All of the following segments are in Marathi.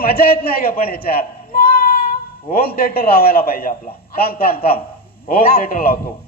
मजा येत नाही का पण ह्याच्यात होम थिएटर लावायला पाहिजे आपला. थांब थांब थांब होम थिएटर लावतो.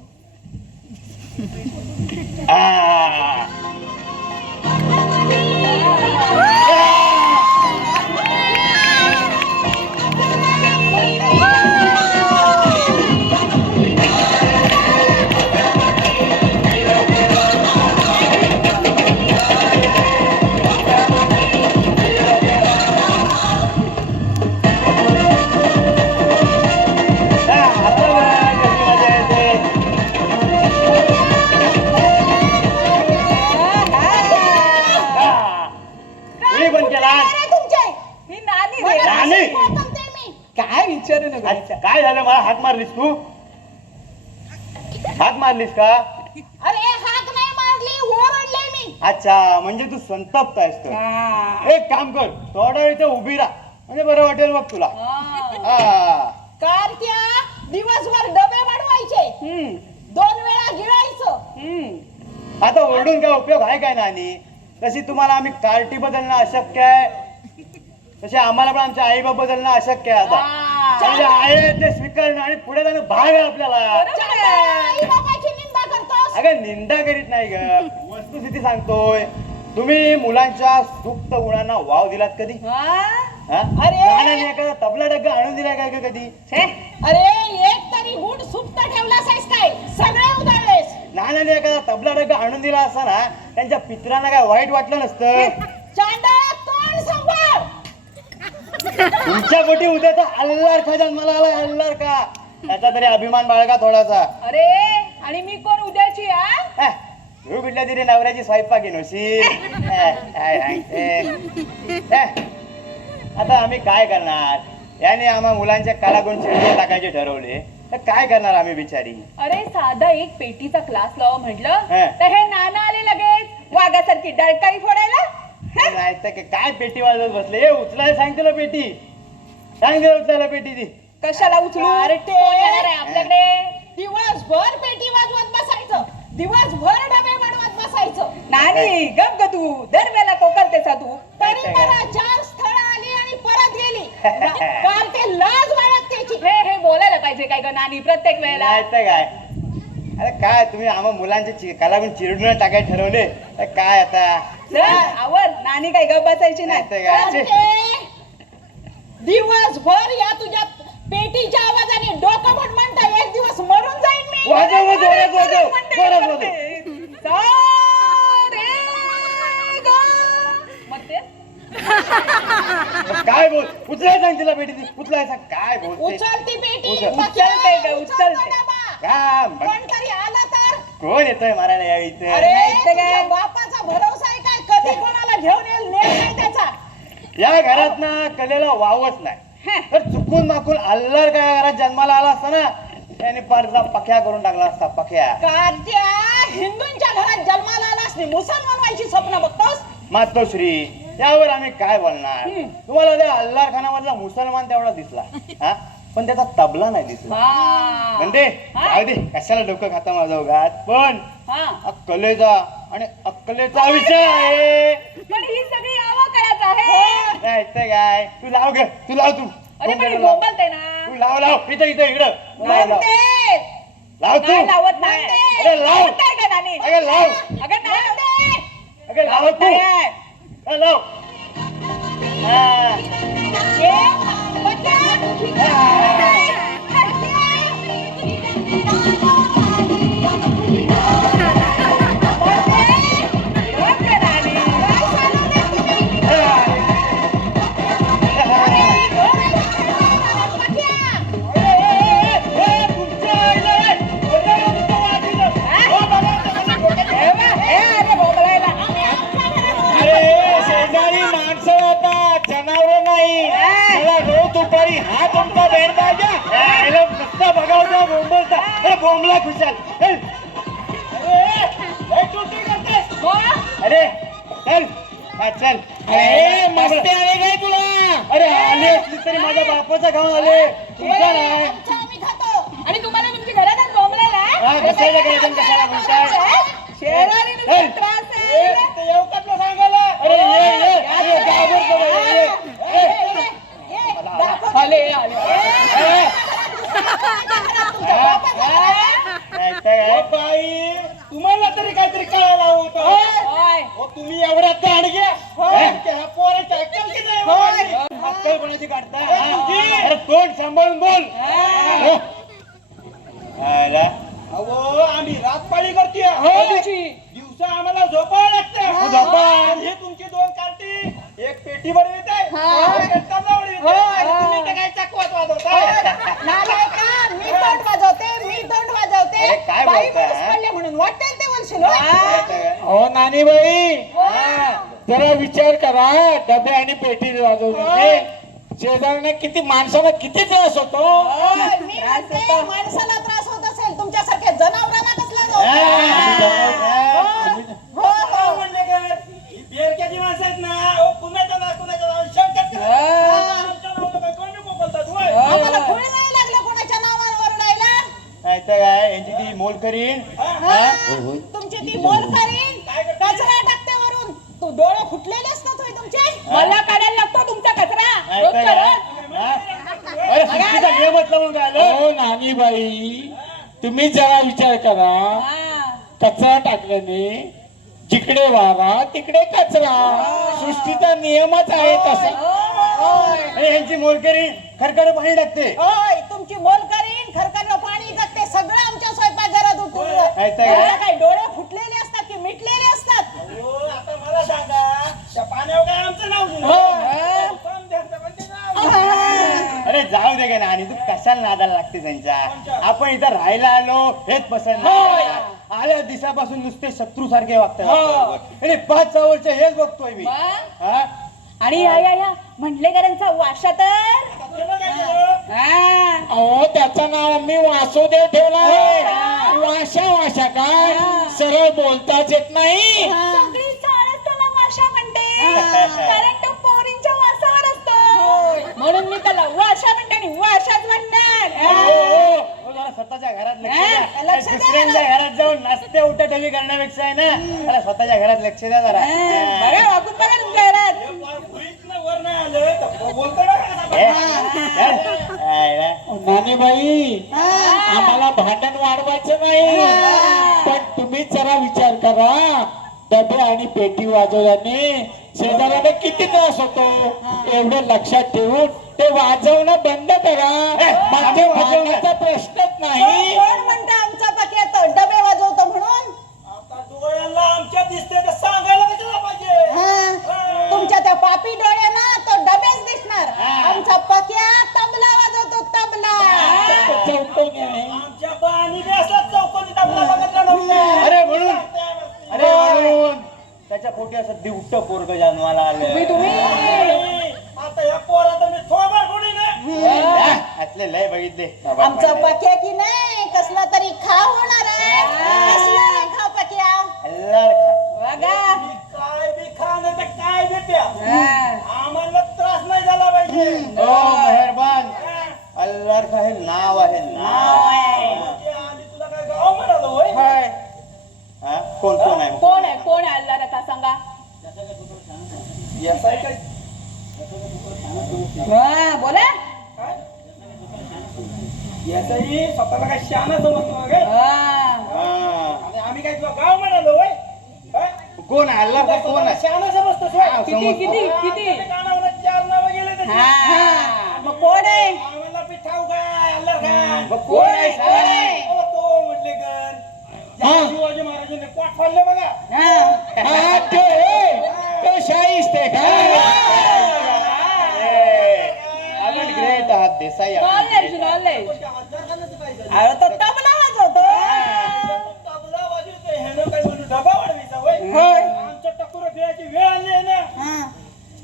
काय विचारू नका. काय झालं? मला हाक मारलीस तू? हाक मारलीस का? अरे हाक नाही मारली, ओरडले मी. अच्छा, म्हणजे तू संतप्त आहेस तर. एक काम कर, थोडा वेळ इथे उभी राहा म्हणजे बरं वाटेल मग तुला. कारत्या दिवसभर डबे वाढवायचे, 2 वेळा गिळायचं. आता ओरडून काय उपयोग आहे काय नानी? तशी तुम्हाला आम्ही कार्टी बदलणं अशक्य आहे, तसे आम्हाला पण आमच्या आई बाप बदलणं अशक्य आहे. आता म्हणजे आहे ते स्वीकारणं आणि पुढे जाणं भाग आहे आपल्याला. आई बाबाची निंदा करतोस? अगं निंदा करीत नाही ग, वस्तुस्थिती सांगतोय. तुम्ही मुलांच्या सुप्त गुणांना वाव दिलात कधी? अरे एखादा तबला डग्गा आणून दिला काय कधी? अरे एक तरी गुण सुप्त ठेवलास आहेस काय? सगळे उधळलेस. नानाने एखादा तबला डग्गा आणून दिला असता ना, त्यांच्या पित्रांना काय वाईट वाटलं नसतं. चांडा तोंड सांभाळ. तुमच्या पोटी उद्या तर अल्लार खा जन्माला आला. अल्लार का त्याचा तरी अभिमान बाळगा थोडासा. अरे आणि मी कोण उद्याची? तू कुठल्या तरी नवऱ्याची स्वयंपाकी नोशी. आता आम्ही काय करणार? याने आम्हा मुलांच्या कलागुण चिरडून टाकायचे ठरवले तर काय करणार आम्ही बिचारी? अरे साधा एक पेटीचा क्लास लावा म्हटलं तर हे नाना आले लगेच वाघासारखी डळकाई फोडायला. नाही तर काय पेटी वाजवत बसले? हे उचलायला सांग तुला पेटी. सांग तिला उचलायला पेटी ती. कशाला उचलू? आपल्याकडे दिवसभर पेटी वाजवत बसायचं, दिवसभर डबे वाढवत बसायचं. नाही गप ग तू, दरवेळेला कोकलतेस तू. तरी मला 4 स्थळ आली आणि परत गेली. काल ते लाज वाटत त्याची. हे बोलायला पाहिजे काय ग नानी प्रत्येक वेळेला? नाही तर काय. अरे काय तुम्ही आम्हा मुलांचे कलागुण चिरडून टाकायला ठरवले तर काय आता? आवर नानी काय गप बसायची नाही. दिवसभर या तुझ्या पेटीच्या आवाजाने डोकं पण म्हणता एक दिवस मरून जाईन मी. वाजव जोरात वाजव, जोरात वाजव. काय बोल? उचलाय सांग तिला पेटी ती. उचलाय सांग. काय बोल? उचलती पेटी. उचलते का उचलते? कोण तरी आला तर कोण येतोय मारायला या इथे? अरे बापाचा भरोसा आहे काय? कधी कोणाला घेऊन येईल नाही त्याचा. या घरात ना कलेला वावच नाही. तर चुकून माकून अल्लर काय घरात जन्माला आला असता ना, त्याने पारचा पक्या करून टाकला असता. पक्या कार्ट्या हिंदूंच्या घरात जन्माला आलास नाही, मुसलमान व्हायची स्वप्न बघतोस? मातोश्री यावर आम्ही काय बोलणार? तुम्हाला त्या अल्लार खानामधला मुसलमान तेवढा दिसला, पण त्याचा तबला नाही दिसला. म्हणजे दे कशाला डोकं खाता माझा उगाच. पण कलेचा आणि अक्कलेचा विषय आहे. पण ही सगळी अवकळाच आहे. नाही तर काय. तू लाव ग, तू लाव. तू अरे पण बोलते ना. तू लाव इथं इकडं लाव. तू लावत नाही. अरे लाव काय का नानी? अगं लाव. अगं लाव तू. लाव. हा तुमचा बेंडाजा नुसता बघावता बोंबलता. बोंबला खुशाल. अरे चल चल. अरे मस्ती आली काय तुला? अरे आले असली तरी माझ्या बापाचा खाऊन आले तुमचा नाही. आमचं आम्ही खातो आणि तुम्हाला तुमच्या घरातच बोंबलेला हा, कशाला घरातून कशाला बोलताय? शहराने नुसता ए, त्रास आहे. येवकातलं सांगायला अरे ये घाबरतो बाई, ये. दाखव. आले आले ए, तुमच्या बापाचा घरात. नाही तर काय? बाई तुम्हाला तरी काहीतरी कळायला होतं होय. हो तुम्ही एवढा दांडग्या ह्या पोराची अक्कल किती आहे बाबांनी? अक्कल कोणाची काढता तुझी. अरे तोंड सांभाळून बोल. हो. आला. अहो आम्ही रातपाळी करते तुझी. दिवसा आम्हाला झोपावं लागतं झोपा. आणि हे तुमची 2 कार्टी एक पेटी बडवीत आहे हा. एक टपला बडवीत आहे. आणि तुम्ही तर काय चकवात वाजवताय नालायका, मी तोंड वाजवते मी तोंड वाजवते अरे, काय बाई बोलताय, माणूस हा? पडले म्हणून वाटेल ते बोलशील होय? नाही तर काय? हो नानीबाई हा. जरा विचार करा डबे आणि पेटी वाजवते शेजाऱ्यांना किती माणसाला किती त्रास होतो होय, मी म्हणते माणसाला त्रास होत असेल तुमच्यासारख्या जनावरांना कसला जाऊ हो काय हो म्हणले काय ही बेरक्याची माणसं आहेत ना अहो कुणाच्या नाव शंकाच करा आमच्या नावाला काय कोणी बोलतात होय आम्हाला खुळ नाही लागलं कोणाच्या नावावर ओरडायला नाही तर काय यांची ती मोल करीन हा? तुमची ती मोल करीन कचरा टाकते वरून तू डोळे फुटलेले असतात होय तुमचे मला काढायला लागतो तुमचा कचरा नाही तर रोजच्या काय? रोज. हा? अरे सुट्टीचा नियमच लावून काय आलं? हो नानीबाई तुम्ही जरा विचार करा हा. कचरा टाकल्याने जिकडे वारा तिकडे कचरा सृष्टीचा नियमच आहे तसा होय. आणि यांची मोल करीन खरखर पाणी टाकते होय तुमची मोल करीन खरखर पाणी जगते सगळं आमच्या स्वयंपाकघरात उठून नाही तर काय? तुमचे काय डोळे फुटलेले असतात की मिटलेले असतात हो आता मला सांगा त्या पाण्यावर काय आमचं नाव दिलं हा. पण त्यांचं पण ते नाव. अरे जाऊ दे का ना आणि तू कशाला नादाला लागते त्यांच्या आपण इथं राहायला आलो हेच पसंत नाही. आल्या दिवसापासून नुसते शत्रू सारखे वागतात आणि 5 वर्ष हेच बघतोय मी हा? आणि या म्हणलेकरांचा वाशा तर त्यानं काय केलं? अहो त्याचं नाव मी वासुदेव ठेवला आहे वाशा काय सरळ बोलताच येत नाही सगळी चाळच त्याला वाशा म्हणते कारण तो पोरींच्या वासावर असतो म्हणून मी त्याला वाशा म्हणते आणि वाशाच म्हणणार हो, जरा स्वतःच्या घरात लक्ष द्या. लक्ष द्या दुसऱ्यांच्या घरात जाऊन नाचते उठा ठेवी करण्यापेक्षा आहे ना त्याला स्वतःच्या घरात लक्ष द्या जरा बघा वागून बघा तुमच्या घरात हे फार भुईतनं वर नाही आलं तर बोलतोय ना कसा हे? बघा. चल. नानीबाई आम्हाला भांडण वाढवायचं नाही पण तुम्ही जरा विचार करा डबे आणि पेटी वाजवल्याने शेजाऱ्याला किती त्रास होतो एवढं लक्षात ठेवून ते वाजवणं बंद करा म्हणजे वाजवण्याचा प्रश्नच नाही कोण म्हणतं आमचा पक्यात डबे वाजवतो म्हणून आता डोळ्याला आमच्या दिसते तर सांगायला कशाला पाहिजे तुमच्या त्या पापी डोळ्यांना तो डबेच दिसणार आमचा पक्या तबला वाजवतो तबला चौकोनी आहे आमच्या बाणी बी असला चौकोनी तबला बघितला नव्हता अरे म्हणून त्याच्या पोटी असं दिवट पोरग जन्माला आलं तुम्ही आता या पोरात मी थोबार फोडी ना असले लय बघितले आमचा पक्या की नाही कसला तरी खाव होणार आहे कसला रे खाव पक्या अल्लार खा. बघा मी काय बी खाणं तर काय बी प्या आम्हाला त्रास नाही झाला पाहिजे ओ मेहरबान अल्लार खा हे नाव आहे नाव म्हणजे आम्ही तुला काय गाव म्हणालो होय हाय. हा? कोण कोण आहे कोण आहे अल्लाह आता सांगा यासाई काय बोला यासाई स्वतःला काय शहाणा समजतो काय हा. आणि आम्ही काय तुला गाव म्हणालो होय काय? कोण आहे अल्लार खा कोण आहे शहाणा समजतोस हा, होय? समजतो. आमच्या कानावर 4 नावं गेले तशी. मग कोण आहे आम्हाला बी ठाऊक आहे, अल्लाह काय. मग कोण आहे कोण आहे? सांग. अहो, तो म्हटले कर ज्या शिवाजी महाराजांनी पोट फाडले बघा हा, ते शाहीस्ते का आपण ग्रेट आहात देसाई आहात. अरे तो तबला वाजवतो तबला वाजवतोय, ह्यानं काय म्हणू डबा वाढवायचा होय? आमच्या टकोरं खेळायची वेळ आली आहे ना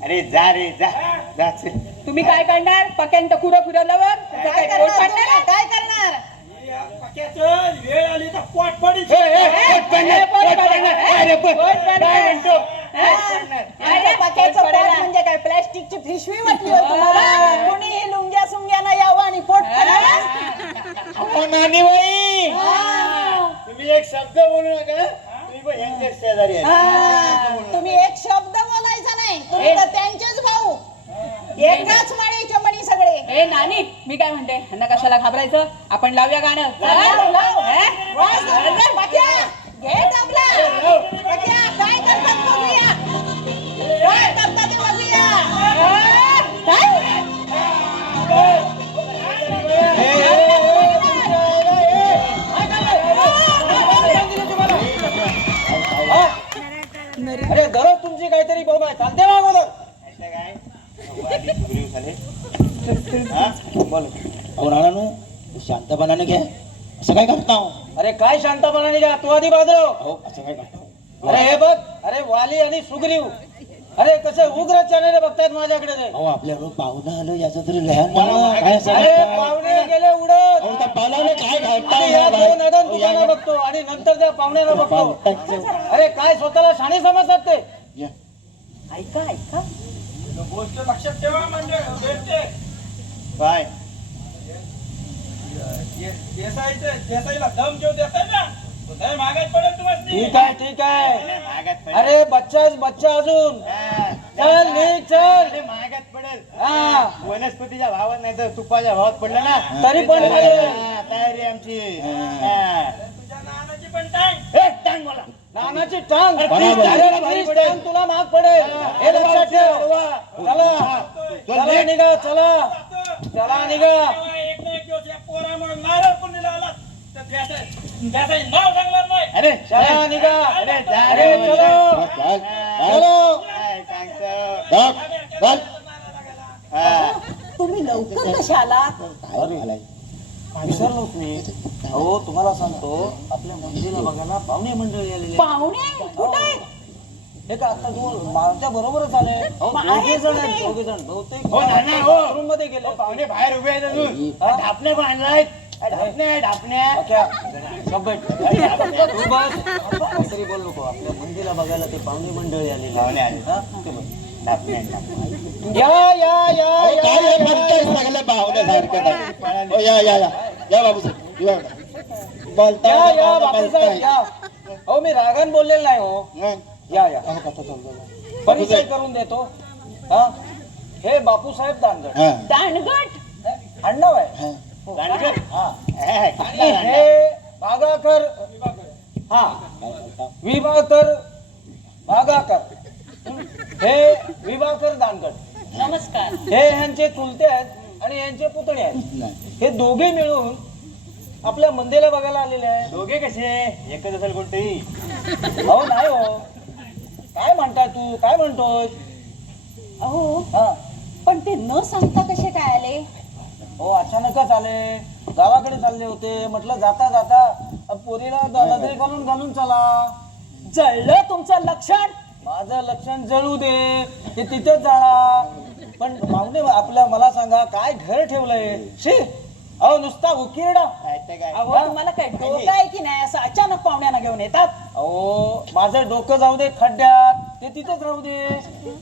अरे जा रे जा जा चल. तुम्ही काय करणार पक्यान टकुरं फिरवल्यावर काय करणार या पक्याचं वेळ आली तर पोट फाडीची. पोट पाडणार, पोट पाडणार. अरे पोट- पोट पाडणार. काय म्हणतो? पक्याचं पोट म्हणजे काय प्लॅस्टिक मॅजिकची पिशवी वाटली होती मला. कोणी लुंग्या सुंग्यानं यावं आणि पोट अहो नानीबाई, तुम्ही एक शब्द बोलू नका. तुम्ही पण यांचे शेजारी आहे. तुम्ही एक शब्द बोलायचा नाही. तुम्ही तर त्यांचेच भाऊ. एकाच माळीचे मणी सगळे. ए नानी, मी काय म्हणते, ह्यांना कशाला घाबरायचं, आपण लावूया गाणं. लाव, लाव. वाज, वाज, बक्या. घे तबला. बक्या, काय करतात बघूया. काय करतात ते बघूया. काय? अरे दररोज तुमची काहीतरी बाबा चालते ना अगोदर. काय वादी सुग्रीव झाले. हा? बोल. शांतपणाने घ्या. असं काय करता हो? अरे काय शांतपणाने घ्या, तू आधी बाजरो. अहो असं काय करता? अरे हे बघ, अरे वाली आणि सुग्रीव, अरे कसे उग्र चेहरे बघतायत माझ्याकडे ते. अहो आपल्याकडे पाहुणं आलं याचं तरी लहान अरे पाहुणे गेले उडत. पाहुणे काय आणि या दोन अडण दुकानं बघतो आणि नंतर त्या पाहुण्याला बघतो. अरे काय स्वतःला शाणे समजतात ते. ऐका ऐका. गोष्ट लक्षात ठेवा म्हणजे काय देसाईला दम जेव देताय ना, नाही मागायच पडेल तुम्हाला. ठीक आहे ठीक आहे. मागात पडेल. अरे बच्चा अजून. हा. चल निघ चल. अरे मागात पडेल. हा वनस्पतीच्या भावात नाही तर तुपाच्या भावात पडलं ना तरी पण पडेल. हा, तयारी आमची. हा. तुझ्या नानाची पण टांग. ए, टांग मला. नानाची टांग. अरे, अरे, तीच टांग तुला महाग पडेल. हे लक्षात ठेव. चला चला निघा चला चला निघा. एक ना एक दिवस या पोरामुळे नारळ कुंडीला आला तर त्याचं नाव सांगणार नाही. अरे चला निघा. अरे जा अरे रे. चलो चलो. काय सांगतो. हा. तुम्ही लवकर कशा आलात. विसरलोच मी. हो तुम्हाला सांगतो, आपल्या मंदिराला बघायला पाहुणे मंडळी आलेले. पाहुणे कुठे. हे का आता दोन माझ्या बरोबरच आले. दोघे जण आहेत, दोघे जण बहुतेक हो ना, ना, हो. रूम मध्ये गेले. पाहुणे बाहेर उभे आहेत अजून. ढापणे पण आणलाय. ढापण्या क्या? सब बैठ. तू बस. काहीतरी बोल नको. आपल्या मंदिराला बघायला ते पाहुणे मंडळी आलेली. पाहुणे आले. हा? ते बघ. ढापण्या. या या या अहो, या, काय या, हे म्हणताय सगळं पाहुण्यासारखं नाही. हो, या बाबूसाहेब या. बोलताय, या या बोलताय. बापूसाहेब या. हो मी रागान बोललेलं नाही हो. हं. या या अहो, कथा चालू. परिचय करून देतो. हा हे बापूसाहेब दानगड. हं. दांडगट. आडनाव आहे. हं. दांडगर. हा हे, आणि कुठला दांडगा? हे भागाकर. हा विभाकर भागाकर. हे विभाकर दानगड. नमस्कार. हे ह्यांचे चुलते आहेत आणि यांचे पुतणे आहेत. नाही. हे दोघे मिळून आपल्या मंदिराला बघायला आलेले आहेत. दोघे कसे एकच असेल कोणतेही. हो नाही हो. काय म्हणताय तू, काय म्हणतोय. अहो हा पण ते न सांगता कसे काय आले. हो अचानकच आले. गावाकडे चालले होते. म्हटलं जाता जाता पोरीला नजरे घालून चला. जळलं तुमचं लक्षण. माझं लक्षण जळू दे, ते तिथेच जाणार. पण पाहुणे आपल्या मला सांगा काय घर ठेवलंय. शी अहो नुसता उकिरडा. काय अहो तुम्हाला काय डोकं आहे की नाही. असं अचानक पाहुण्यांना घेऊन येतात. अहो माझं डोकं जाऊ दे खड्ड्यात, ते तिथेच राहू दे.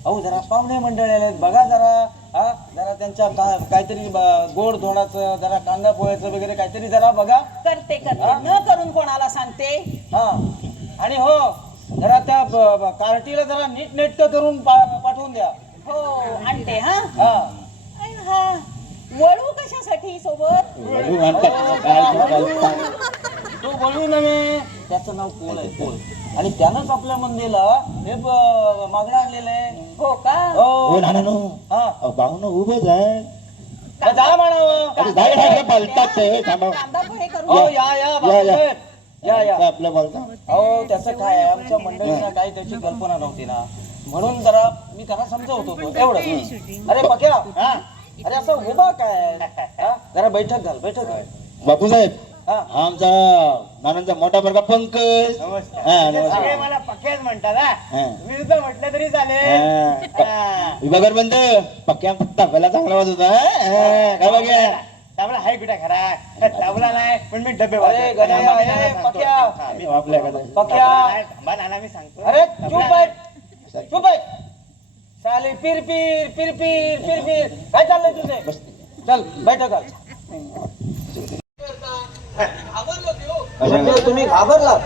अहो जरा पाहुणे मंडळी आले बघा जरा. हा जरा त्यांच्या काहीतरी गोड धोडाचं जरा कांदा पोह्याचं वगैरे काहीतरी जरा बघा. करते करते. न करून कोणाला सांगते. हा आणि हो जरा त्या कार्टीला जरा नीट नेटकं करून पाठवून द्या. हो आणते. हा हा अय, हा वळू कशासाठी सोबत. वळू म्हणतात. काय बोलताय? तो वळू नव्हे, त्याचं नाव पोळ आहे पोळ. आणि त्यानंच आपल्या मंदिरला हे मागणं आणलेलं आहे. हो का. हो हो नाना हा पाहुणं उभेच आहे. तर जा म्हणावं. अरे जाय रे, बोलतात ते. थांबा. कांदा पोहे करू. हो या बापूसाहेब. या आपलं बोलता. अहो त्याचं काय आहे, आमच्या मंडळींना काही त्याची कल्पना नव्हती ना, म्हणून जरा मी त्याला समजवत होतो एवढं. अरे पक्या. हा. अरे असं उभा काय. हा? जरा बैठक घाल बैठक घाल. बापूसाहेब हा आमचा नानांचा मोठा वर्ग पंकज. नमस्कार. हा, म्हणजे नमस्कार. सगळे मला पक्क्याच म्हणतात. हा. हा. तुम्ही सुद्धा म्हटलं तरी चालेल. हा. विभागर बंद पक्क्या तबला चांगला वाजवता. काय बघ्या तबला हाय कुठे खरा. तबला नाही पण मी डबे अरे, गड्या, अरे, पक्या. आपल्याकडे पक्या. थांबा नाना मी सांगतो. अरे चुप आहे चुप आहे. साले खाली पिरपीर पिरपीर पिरपीर काय चाललंय तुझे चल बैठक कर. म्हणजे तुम्ही घाबरलात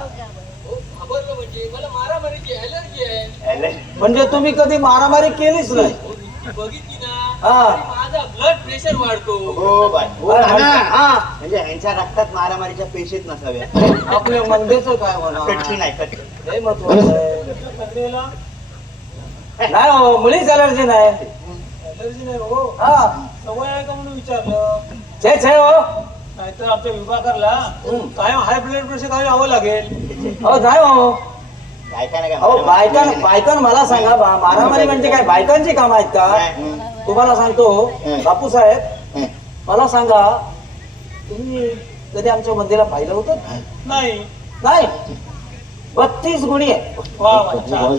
म्हणजे तुम्ही कधी मारामारी केलीच नाही हा ब्लड प्रेशर वाढतो. हो बाय हो हा. नाना. म्हणजे ह्यांच्या रक्तात मारामारीच्या पेशीत नसाव्या. आपल्या मंदेचं काय म्हणा कटकी नाही कटकी. हे महत्वाचं आहे. नाही हो मुळीच अलर्जी नाही एलर्जी नाही हो, हा सवय आहे का म्हणून विचारलं. छे हो नाहीतर आमच्या विभागाला कायम हाय ब्लड प्रेशर काय यावं लागेल. हो नाही हो बायका नाही अहो का? बायकां मला सांगा मारामारी म्हणजे काय बायकांची काम आहेत का तुम्हाला सांगतो बापू साहेब मला सांगा तुम्ही कधी आमच्या मंदिराला पाहिलं होतं नाही. नाही 32 गुणी आहे वा वा, छान.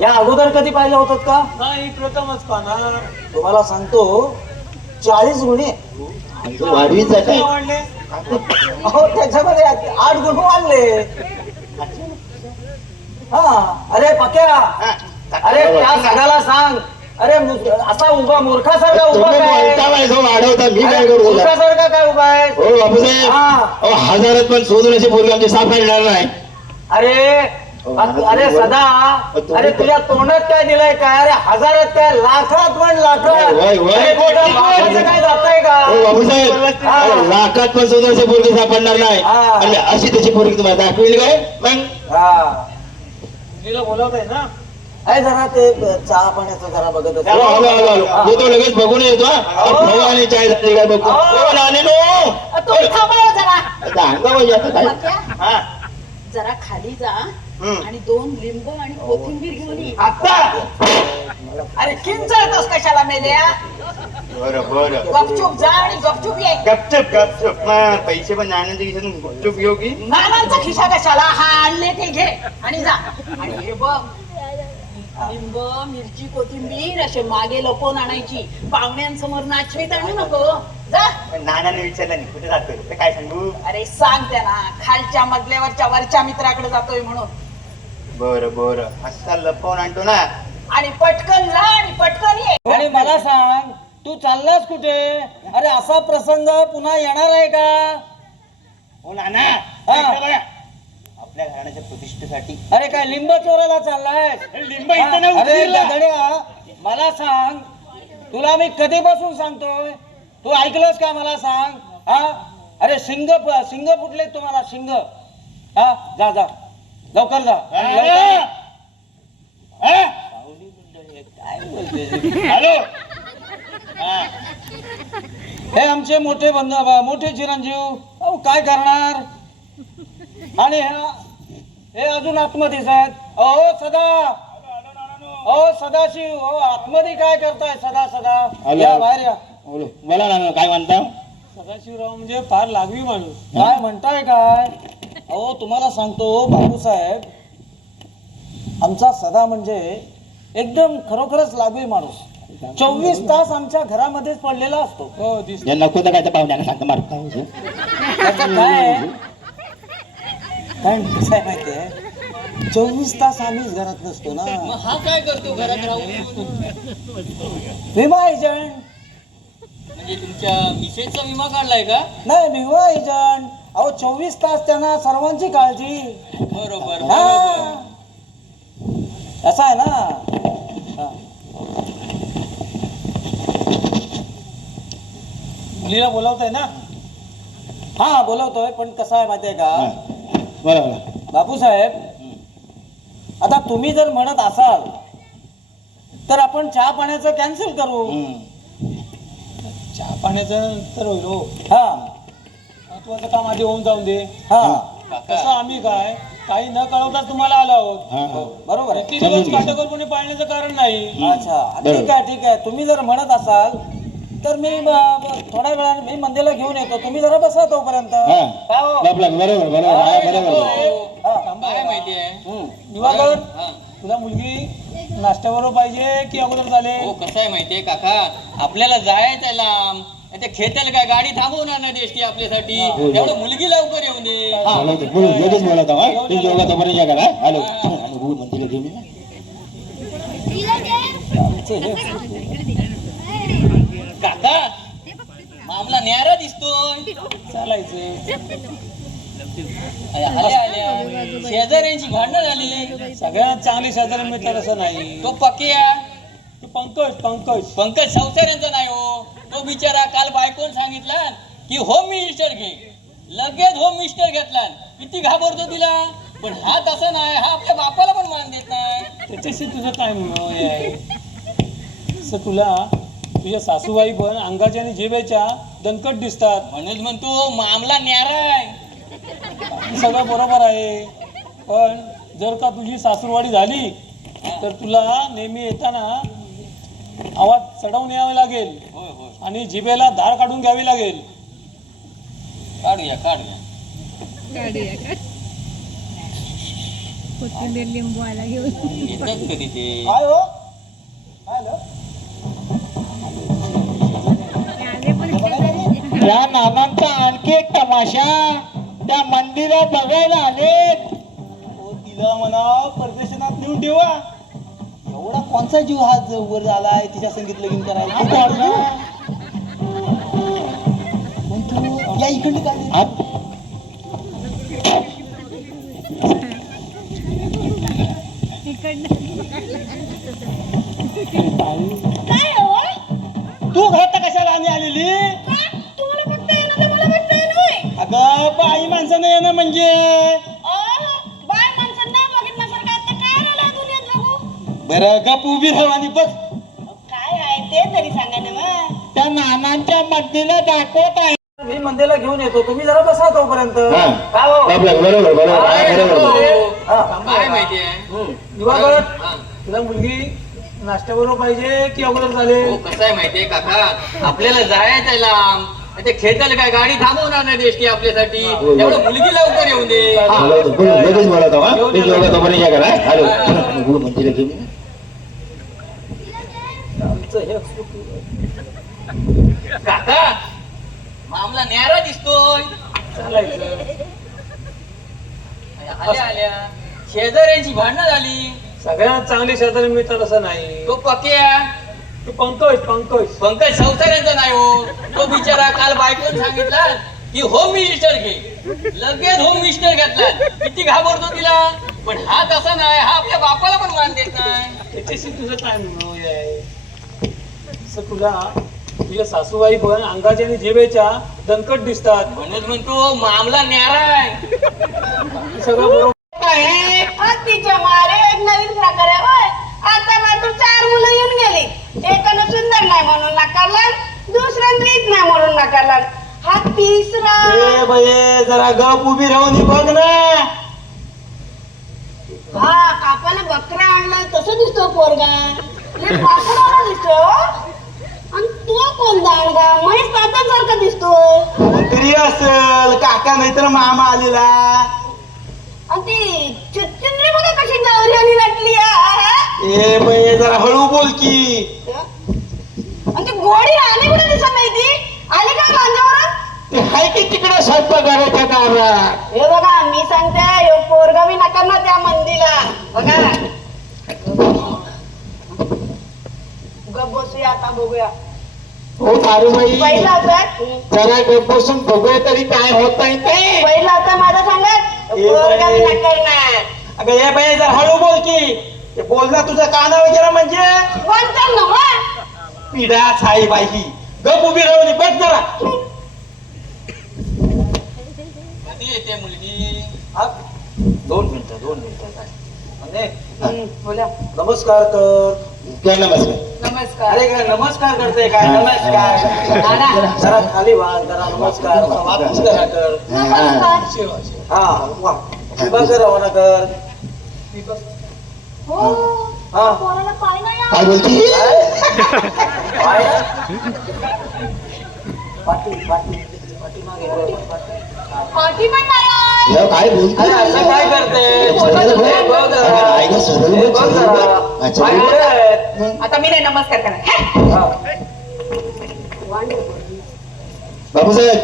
या अगोदर कधी पाहिलं होतं का नाही प्रथमच पाहणार. तुम्हाला सांगतो 40 गुणी आहे. वाढवीच आहे काय काय? वाढले? अहो त्याच्यामध्ये 8 गुण वाढले हा अरे पक्या अरे त्या सगळ्याला सांग अरे असा उभा मूर्खासारखा उभा काय वाढवता मी काय करू मूर्खासारखा काय उभा आहे हो बापूसाहेब हा हजारात पण शोधून असे बोलले आमचे साफ येणार नाही. अरे सदा अरे तुझ्या तोंडात काय दिलंय काय अरे हजारात काय लाखात पण लाखात वय, वय. अरे गोटा बापाचं काय जातंय का हो बापूसाहेब हा. लाखात पण शोधून असे पोरगे सापडणार नाही. हा. आणि अशी त्याची पोरगी तुम्हाला दाखवेल काय मग हा मुलीला बोलवताय ना. अरे जरा ते चहा पाण्याचं जरा बघत हो, आलो आलो आलो हो तो लगेच बघून येतो हा. भाऊ आणि चाय झाली काय बघतो हो, नानी नो. तुम्ही थांबा जरा आता अंगावर आता काय पक्या, हा. जरा खाली जा हम्म. आणि 2 लिंब आणि कोथिंबीर घेऊन ये. आता अरे किंचाळतोस कशाला मेल्या बरं बरं गपचूप जा आणि गपचूप ये. गपचूप गपचूप मग पैसे पण नाण्यांच्या खिशातून गुपचूप घेऊ की नानांचा खिशा कशाला हा आणले ते घे आणि जा आणि हे बघ लिंब मिरची कोथिंबीर असे मागे लपवून आणायची पाहुण्यांसमोर नाचवीत आणू नको जा. पण नानाने विचारलं नाही कुठे जातोय ते काय सांगू. अरे सांग त्यांना खालच्या मजल्यावरच्या वरच्या मित्राकडे जातोय म्हणून बरं बरं असा लपवून आणतो ना. आणि पटकन ला आणि पटकन ये. आणि मला सांग तू चाललास कुठे अरे असा प्रसंग पुन्हा येणार आहे का हो नाना हा. इकडे बघा. आपल्या घराण्याच्या प्रतिष्ठेसाठी अरे काय लिंब चोराला चाललाय लिंब इथं नाही अरे उतरला. गड्या मला सांग तुला मी कधीपासून सांगतोय तू ऐकलंस का मला सांग हा अरे शिंग फुटले तुम्हाला शिंग हा जा जा लवकर जा आणि लवकर ये. हा? काय बोलते हॅलो हे आमचे मोठे बंधू मोठे चिरंजीव अहो काय करणार आणि हे अजून आतमध्येच आहेत अहो सदा अहो सदाशिव हो आतमध्ये काय करताय सदा सदा या बाहेर या मला ना काय म्हणता सदाशिवराव म्हणजे फार लागवी माणूस. काय म्हणताय काय अहो तुम्हाला सांगतो बापूसाहेब आमचा सदा म्हणजे एकदम खरोखरच लागवी माणूस 24 तास आमच्या घरामध्येच पडलेला असतो हो दिस नको तर काय पाहुण्याला सांगता मारता त्याचं काय कसं आहे माहितीये 24 तास आम्हीच घरात नसतो ना हा काय करतो घरात राहून. विमा एजंट म्हणजे तुमच्या मिसेसचा विमा काढलाय का. नाही विमा एजंट अहो 24 तास त्यांना सर्वांची काळजी बरोबर हा. असं आहे ना हा. मुलीला बोलावताय ना. हा बोलवतोय पण कसं आहे माहितीये का बरोबर बापूसाहेब आता तुम्ही जर म्हणत असाल तर आपण चहा पाण्याचं कॅन्सल करू चहा पाण्याचं तर होईल हो. हा महत्वाचं काम आधी होऊन जाऊन दे. हा तसं आम्ही काय काही न कळवता तुम्हाला आलो आहोत. बरोबर आहे 3 दिवस काटेकोरपणे पाळण्याचं कारण नाही. अच्छा ठीक आहे तुम्ही जर म्हणत असाल तर मी थोड्या वेळाने मी मंदिरला घेऊन येतो तुम्ही जरा बसा तोपर्यंत का हो? बरोबर काय माहितीये दिवाकर तुला मुलगी नाश्त्याबरोबर पाहिजे की अगोदर चालेल. हो कसं आहे माहितीये काका आपल्याला जायचंय लांब त्या खेत्याला काय गाडी थांबवणार नाही देशची आपल्यासाठी एवढं मुलगी लवकर येऊन दे. लगेच बोलवता तोपर्यंत हॅलो मंदिरला घेऊन तिला दे काका मामला न्यारा दिसतोय. चालायचं. आल्या आल्या शेजाऱ्यांची भांडणं झाली. सगळ्यात चांगली शेजारी मिळतात असं नाही. तो पक्या तू पंकज पंकज संसाऱ्यांचा नाही हो. तो बिचारा काल बायकोन सांगितला की होम मिनिस्टर घे, लगेच होम मिनिस्टर घेतला. किती घाबरतो तिला. पण हा तसा नाही, हा आपल्या बापाला पण मान देत नाही. त्याच्याशी तुझं काय हे आहे? असं तुला तुझ्या सासूबाई पण अंगाच्या आणि जिभेच्या दणकट दिसतात. म्हणून म्हणतो मामला न्यारा आहे. सगळं बरोबर आहे, पण जर का तुझी सासूरवाडी झाली तर तुला नेहमी येताना आवाज चढवून यावे लागेल होय होय आणि जिभेला धार काढून घ्यावी लागेल. काढूया काढूया. येतात कधी ते. काय हो काय झालं? त्या नानांचा आणखी एक तमाशा त्या मंदिरात बघायला आलेत. हो, तिला म्हणा परदेशात नेऊन ठेवा. एवढा कोणचा जीव हा वर झालाय तिच्या संगीत लगीन करायला. पण तू या इकडे काय तू घरात कशाला आणि आलेली? अगं बाई माणसानं येणं म्हणजे बरं गप उभी राहू आणि बघ काय आहे ते तरी सांगा ना मग. त्या नानांच्या मंदिराला दाखवत आहे. मी मंदिरला घेऊन येतो, तुम्ही जरा बसा तोपर्यंत. काय हो? काय माहितीये दिवाकर, हा. तुला मुलगी नाश्त्याबरोबर पाहिजे की अगोदर झाले? हो कसं आहे माहितीये काका, आपल्याला जायचंय लांब. ते खेळताल काय गाडी थांबवणार नाही देशकी आपल्यासाठी. एवढं मुलगी लवकर येऊन दे. लगेच बोलवतो हा. मी जेवढा तोपर्यंत या करा. हॅलो मंदिर घेऊन काका मामला न्यारा दिसतोय. चालायचं. आल्या आल्या शेजाऱ्यांची भांडणं झाली. सगळ्यात चांगली शेजारी मिळतात असं नाही. तो पक्या तू पंकज पंकज संसाऱ्यांचा नाही हो. तो बिचारा काल बायकोन सांगितला की होम मिनिस्टर घे, लगेच होम मिनिस्टर घेतला. किती घाबरतो तिला. पण हा तसा नाही, हा आपल्या बापाला पण मान देत नाही. त्याच्याशी तुझं काय म्हणणं आहे? असं तुला तुझ्या सासूबाई पण अंगाच्या आणि जिभेच्या दणकट दिसतात. म्हणून म्हणतो मामला न्यारा आहे. सगळं बरोबर आहे. तिच्या मारे एक नवीन प्रकार आहे होय. आता मात्र 4 मुलं येऊन गेली. एकानं सुंदर नाही म्हणून नाकारला, दुसऱ्यानं रीत नाही म्हणून नाकारला. हा तिसरा ए बाई जरा गप उभी राहून बघ ना. हा काकाने बकरा आणलाय तसं दिसतो पोरगा. हे पाकडाला दिसतो. आणि तो कोण दांडगा महेश तात्यांसारखा दिसतो. तरी असल काका नाहीतर मामा आलेला. आणि ती चिंद्री बघा कशी गौरी आणि नटली आहे. ए बाई जरा हळू बोल की. आणि ती गोडी राणी कुठे दिसत नाही. ती आली का माझ्यावर. ते हाय की तिकडे स्वयंपाकघराच्या दारात. हे बघा मी सांगते पोरगा मी नका ना त्या मंदीला बघा. गप बसूया आता बघूया. हो सारूबाई पहिला होता जरा गप्प बसून बघूया तरी काय होत नाही ते. पहिला होता माझा सांगत पोरगा मी नकारणार. अगं ए बाई जरा हळू बोल की. ते बोलणं तुझं काना वगैरे म्हणजे कोणतं नव्हा. पिढा छाई बाई ही. गप उभी राहून बघ जरा. कधी येते मुलगी. हा? 2 मिनिटं बोला. नमस्कार कर. कर नमस्कार. नमस्कार. अरे काय नमस्कार करते काय नमस्कार. जरा खाली वाढ जरा नमस्कार वापस करा कर. हा वा विभा कर कर. हो हा पोराला पाय नाही आवडत. काय बोलती? पाय? पाठी मागे पाठी पण नाही आहे. या काय बोलती? अरे असं काय करते? बघ जरा. आई गं, सरळ बोल, बघ सरळ बोल. जरा. अच्छा, पाय बोल. कुठे आहेत? आता मी नाही नमस्कार करणार. हा. बापूसाहेब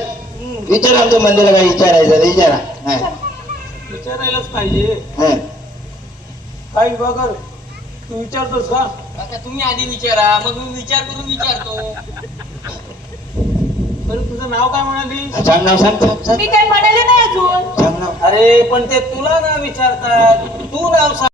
विचार आमच्या मंदिराला काय विचारायचं ते विचारा. हा. विचारायलाच पाहिजे. हा. काय विभा कर. तू विचारतोस का? आता तुम्ही आधी विचारा, मग मी विचार करून विचारतो. बरं तुझं नाव काय म्हणाली? सांग नाव सांग मी काही म्हणाले नाही अजून. सांग नाव अरे पण ते तुला ना विचारतात, तू नाव सांग.